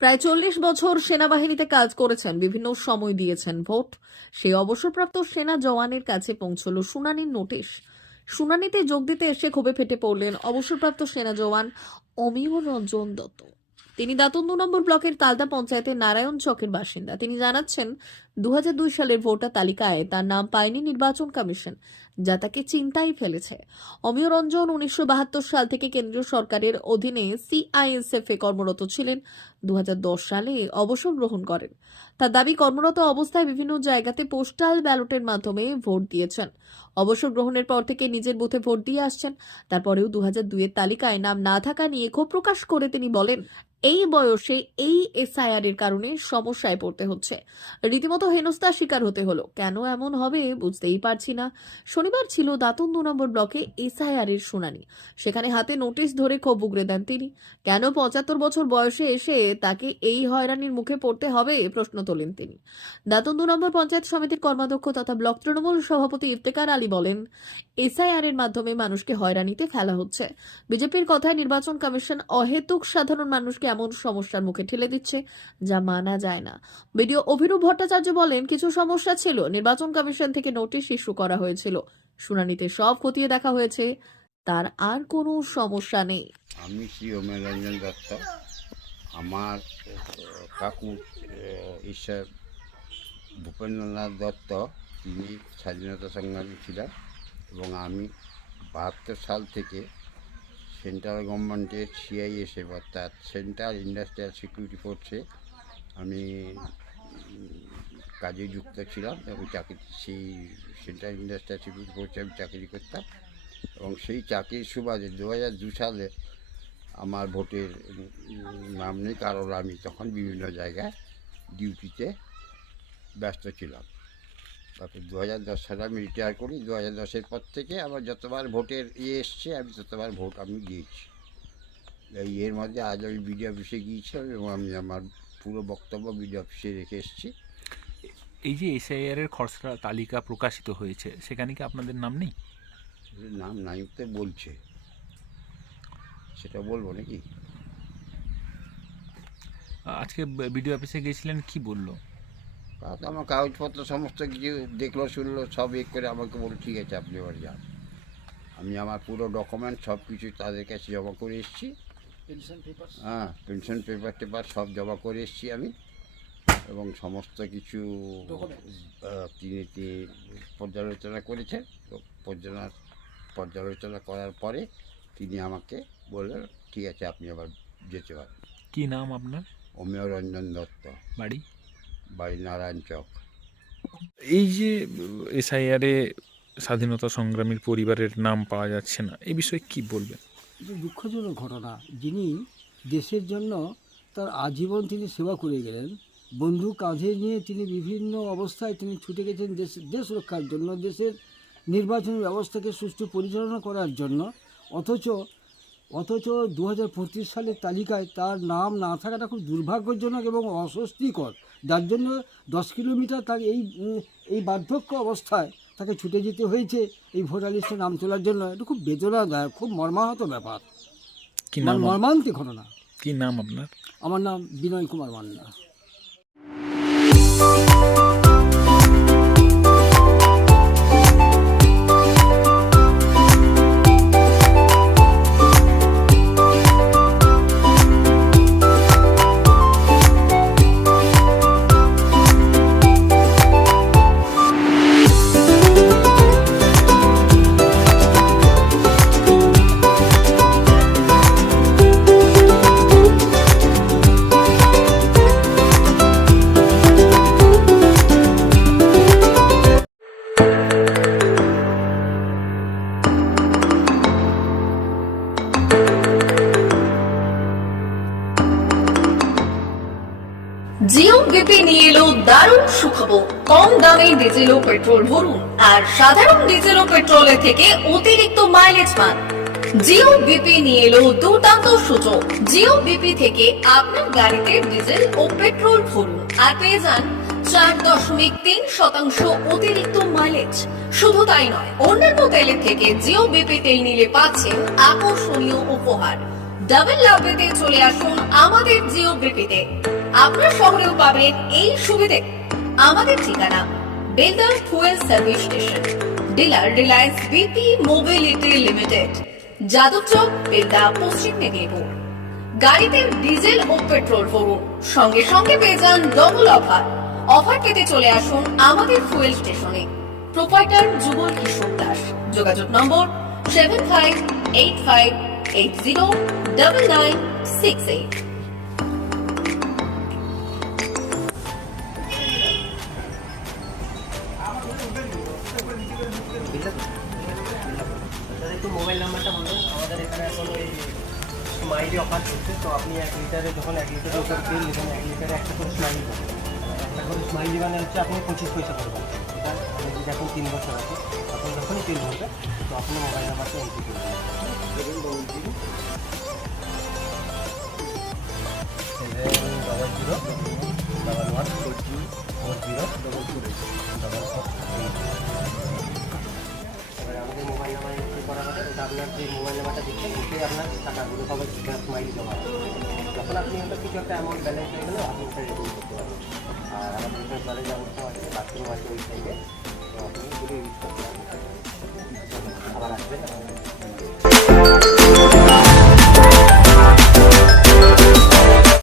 প্রায় 40 বছর সেনাবাহিনীতে কাজ করেছেন, বিভিন্ন সময় দিয়েছেন ভোট। সেই অবসরপ্রাপ্ত সেনা জওয়ানের কাছে পৌঁছল শুনানির নোটিশ। শুনানিতে যোগ দিতে এসে ক্ষোভে ফেটে পড়লেন অবসরপ্রাপ্ত সেনা জওয়ান অমিয় রঞ্জন দত্ত। তিনি দাঁতন 2 নম্বর ব্লকের তালদা পঞ্চায়েতের নারায়ণ চকের বাসিন্দা। তিনি জানাচ্ছেন, 2002 সালের ভোটার তালিকায় তার নাম পায়নি নির্বাচন কমিশন, যা তাকে চিন্তায় ফেলেছে। অমিয় রঞ্জন 1972 সাল থেকে কেন্দ্রীয় সরকারের অধীনে সিআইএসএফ এ কর্মরত ছিলেন। 2010 সালে অবসর গ্রহণ করেন। তার দাবি, কর্মরত অবস্থায় বিভিন্ন জায়গাতে পোস্টাল ব্যালটের মাধ্যমে ভোট দিয়েছেন। অবসর গ্রহণের পর থেকে নিজের বুথে ভোট দিয়ে আসছেন। তারপরেও 2002 এর তালিকায় নাম না থাকা নিয়ে ক্ষোভ প্রকাশ করে তিনি বলেন, এই বয়সে এই এসআইআর এর কারণে সমস্যায় পড়তে হচ্ছে। রীতিমতো হেনস্থার শিকার হতে হলো। কেন এমন হবে বুঝতেই পারছি না। শনিবার ছিল দাঁতন 2 নম্বর ব্লকে এসআইআর এর শুনানি। সেখানে হাতে নোটিশ ধরে ক্ষোভ উগরে দেন তিনি। কেন 75 বছর বয়সে এসে তাকে এই হয়রানির মুখে পড়তে হবে, প্রশ্ন তোলেন তিনি। দাঁতন 2 নম্বর পঞ্চায়েত সমিতির কর্মাধ্যক্ষ তথা ব্লক তৃণমূল সভাপতি ইফতেখার আলী বলেন, এসআইআর এর মাধ্যমে মানুষকে হয়রানিতে ফেলা হচ্ছে। বিজেপির কথায় নির্বাচন কমিশন অহেতুক সাধারণ মানুষকে এমন সমস্যার মুখে ঠেলে দিচ্ছে, যা মানা যায় না। বিডিও অভিরূপ ভট্টাচার্য বলেন, কিছু সমস্যা ছিল, নির্বাচন কমিশন থেকে নোটিশ ইস্যু করা হয়েছিল। শুনানিতে সব খতিয়ে দেখা হয়েছে, তার আর কোনো সমস্যা নেই। আমি শ্রী অমিয় রঞ্জন দত্ত। আমার কাকু ঈশ্বর ভূপেন্দ্রনাথ দত্ত, তিনি স্বাধীনতা সংগ্রামী ছিলেন এবং আমি 72 সাল থেকে সেন্ট্রাল গভর্নমেন্টের সিআইএসএফ অর্থাৎ সেন্ট্রাল ইন্ডাস্ট্রিয়াল সিকিউরিটি ফোর্সে আমি কাজে যুক্ত ছিলাম এবং সেই সেন্ট্রাল ইন্ডাস্ট্রিয়াল সিকিউরিটি ফোর্সে আমি চাকরি করতাম এবং সেই চাকরির সুবাদে 2002 সালে আমার ভোটের নাম নেই, কারণ আমি তখন বিভিন্ন জায়গায় ডিউটিতে ব্যস্ত ছিলাম। তারপর 2010 সালে আমি রিটায়ার করি। 2010-এর পর থেকে আমার যতবার ভোটের এসছে আমি ততবার ভোট আমি দিয়েছি। এর মধ্যে আজ আমি বিডিও অফিসে গিয়েছিলাম এবং আমি আমার পুরো বক্তব্য বিডিও অফিসে রেখে এসেছি। এই যে এসআইআর এর খসড়া তালিকা প্রকাশিত হয়েছে, সেখানে কি আপনাদের নাম নেই? নাম নাই তো বলছে, সেটা বলবো নাকি? আজকে বিডিও অফিসে গিয়েছিলেন, কি বললো? আমার কাগজপত্র সমস্ত কিছু দেখলো, শুনলো, সব করে আমাকে বলল, ঠিক আছে আপনি এবার যান। আমি আমার পুরো ডকুমেন্ট সব কিছু তাদের কাছে জমা করে এসেছি। পেনশন পেপার সব জমা করে এসেছি আমি, এবং সমস্ত কিছু তিনি পর্যালোচনা করেছেন। পর্যালোচনা করার পরে তিনি আমাকে বললেন, ঠিক আছে আপনি আবার যেতে পারেন। কি নাম আপনার? অমিয় রঞ্জন দত্ত, বাড়ি নারায়ণ চক। এই যে এসআইআর এ স্বাধীনতা সংগ্রামীর পরিবারের নাম পাওয়া যাচ্ছে না, এই বিষয়ে কি বলবেন? এটা দুঃখজনক ঘটনা। যিনি দেশের জন্য তার আজীবন তিনি সেবা করে গেলেন, বন্দুক কাঁধে নিয়ে তিনি বিভিন্ন অবস্থায় তিনি ছুটে গেছেন দেশ রক্ষার জন্য, দেশের নির্বাচনী ব্যবস্থাকে সুষ্ঠু পরিচালনা করার জন্য। অথচ 2025 সালের তালিকায় তার নাম না থাকাটা খুব দুর্ভাগ্যজনক এবং অস্বস্তিকর, যার জন্য 10 কিলোমিটার তার এই বার্ধক্য অবস্থায় তাকে ছুটে যেতে হয়েছে এই ভোটার লিস্টে নাম তোলার জন্য। এটা খুব বেদনাদায়ক, খুব মর্মাহত ব্যাপার, কি নাম? মর্মান্তিক ঘটনা। কি নাম আপনার? আমার নাম বিনয় কুমার মান্না। জিও বিপি নিয়ে এলো দারুণ সুখবর। কম দামে ডিজেল ও পেট্রোল ভরুন আর সাধারণ ডিজেল ও পেট্রোলের থেকে অতিরিক্ত মাইলেজ পান। জিও বিপি নিয়ে এলো দুর্দান্ত সুযোগ। জিও বিপি থেকে আপনার গাড়িতে ডিজেল ও পেট্রোল ভরুন আর পেয়ে যান 4.3% অতিরিক্ত মাইলেজ। শুধু তাই নয়, অন্যান্য তেলের থেকে জিও বিপি তেল নিলে পাচ্ছেন আকর্ষণীয় উপহার। ডাবল লাভ পেতে চলে আসুন আমাদের জিওগ্রাফিতে। আপনার শহরেও পাবেন এই সুবিধে। আমাদের ঠিকানা Belda fuel service station, dealer Reliance BP mobility limited, Jadabchak, Belda, পশ্চিম মেদিনীপুর। গাড়িতে ডিজেল ও পেট্রোল ভরুন, সঙ্গে সঙ্গে পেয়ে যান ডবল অফার। অফার পেতে চলে আসুন আমাদের ফুয়েল স্টেশনে। প্রোপাইটার যুগল কিশোর দাস। যোগাযোগ নম্বর 7585809968। একটু মোবাইল নাম্বারটা বলুন। আমাদের এখানে এখন ওই স্মাইলি অফার চলছে, তো আপনি 1 লিটারে যখন 1 লিটারের উপর তেল নেবেন, 1 লিটারে একটা করে স্মাইলি পাবেন। একটা করে স্মাইলি মানে হচ্ছে আপনি 25 পয়সা পাবেন। এটা আপনি যদি এখন 3 বছর আছে, তখন যখনই তেল ভরবে তো আপনি মোবাইল নাম্বারটা এন্ট্রি করে দেবেন। 700-1140-44. আমাদের মোবাইল নাম্বার এন্ট্রি করা হবে। এটা আপনার যে মোবাইল নাম্বারটা দিচ্ছেন ওটাই আপনার টাকাগুলো সবাই স্মাইলি জমা হবে। যখন আপনি ওটা কিছু একটা অ্যামাউন্ট ব্যালেন্স হয়ে গেলে আপনি ওটা রিডিম করতে পারবেন। আর আমাদের এখানে ব্যালেন্স অবস্থা আছে, বাথরুম আছে ওই সাইডে, তো আপনি এগুলো ইউজ করতে পারবেন। আবার আসবেন।